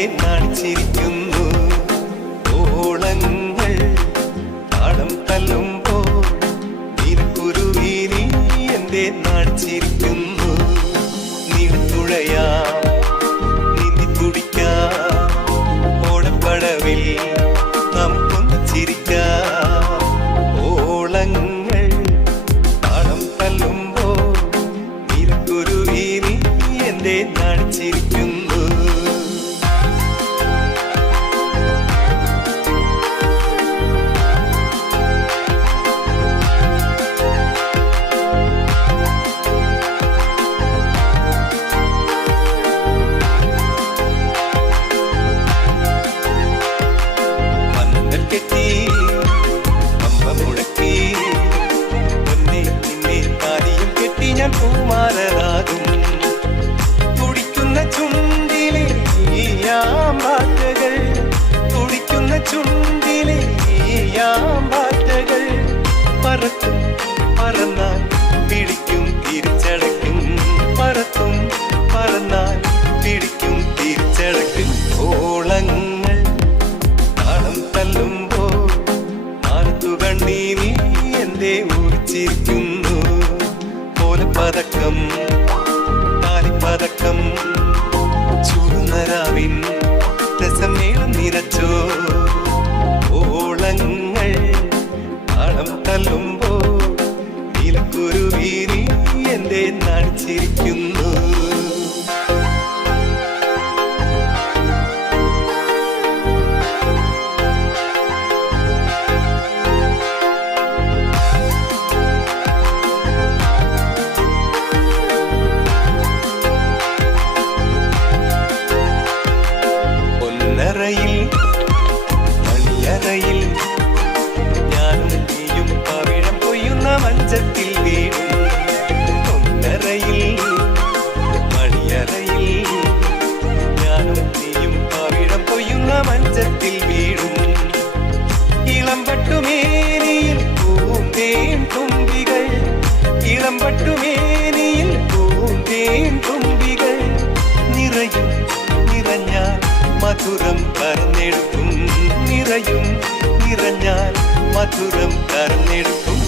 എന്തേ നാണിച്ചിരിക്കുന്നു ഓളങ്ങൾ താളം തല്ലുമ്പോൾ നീലക്കുരുവി നീ എന്തേ നാണിച്ചിരിക്കുന്നു നീളത്തുഴയാ നീന്തി തുടിക്കാം ഓടപ്പടവിൽ നമുക്കൊന്ന് ചിരിക്കാം ഓളങ്ങൾ താളം തല്ലുമ്പോൾ നീലക്കുരുവി നീ എന്തേ നാണിച്ചിരിക്കുന്നു ഞാൻ പൂമാലരാകും തുടിക്കുന്ന ചുണ്ടിലെ ഈയാമ്പാറ്റകൾ തുടിക്കുന്ന ചുണ്ടിലെ ഈയാമ്പാറ്റകൾ പറത്തും പറന്നാൽ പിടിക്കും തിരിച്ചടക്കും പറത്തും പറന്നാൽ പിടിക്കും തിരിച്ചടക്കും ഓളങ്ങൾ താളം തല്ലുമ്പോൾ മാനത്തു കണ്ണീ നീ എന്തേ ഊർച്ചിരിക്കുന്നു പതക്കം താലിപ്പതക്കം ചൂടുന്നരാവിൻ രസമേളം നിറച്ചോ ഓളങ്ങൾ താളം തല്ലുമ്പോൾ നീലക്കുരുവി നീ എന്തേ നാണിച്ചിരിക്കുന്നു മണിയറയിൽ ഞാനും നീയും പവിഴം കൊയ്യുന്ന മഞ്ചത്തിൽ വീടും ഒന്നറയിൽ മണിയറയിൽ ഞാനും നീയും പവിഴം കൊയ്യുന്ന മഞ്ചത്തിൽ വീടും ഇളം പട്ടുമേനിയിൽ പൂന്തേൻ തുമ്പികൾ ഇളം പട്ടുമേനിയിൽ പൂന്തേൻ തുമ്പികൾ നിറയും നിറഞ്ഞാൽ മധുരം കറന്നെടുക്കും നിറയും നിറഞ്ഞാൽ മധുരം കറന്നെടുക്കും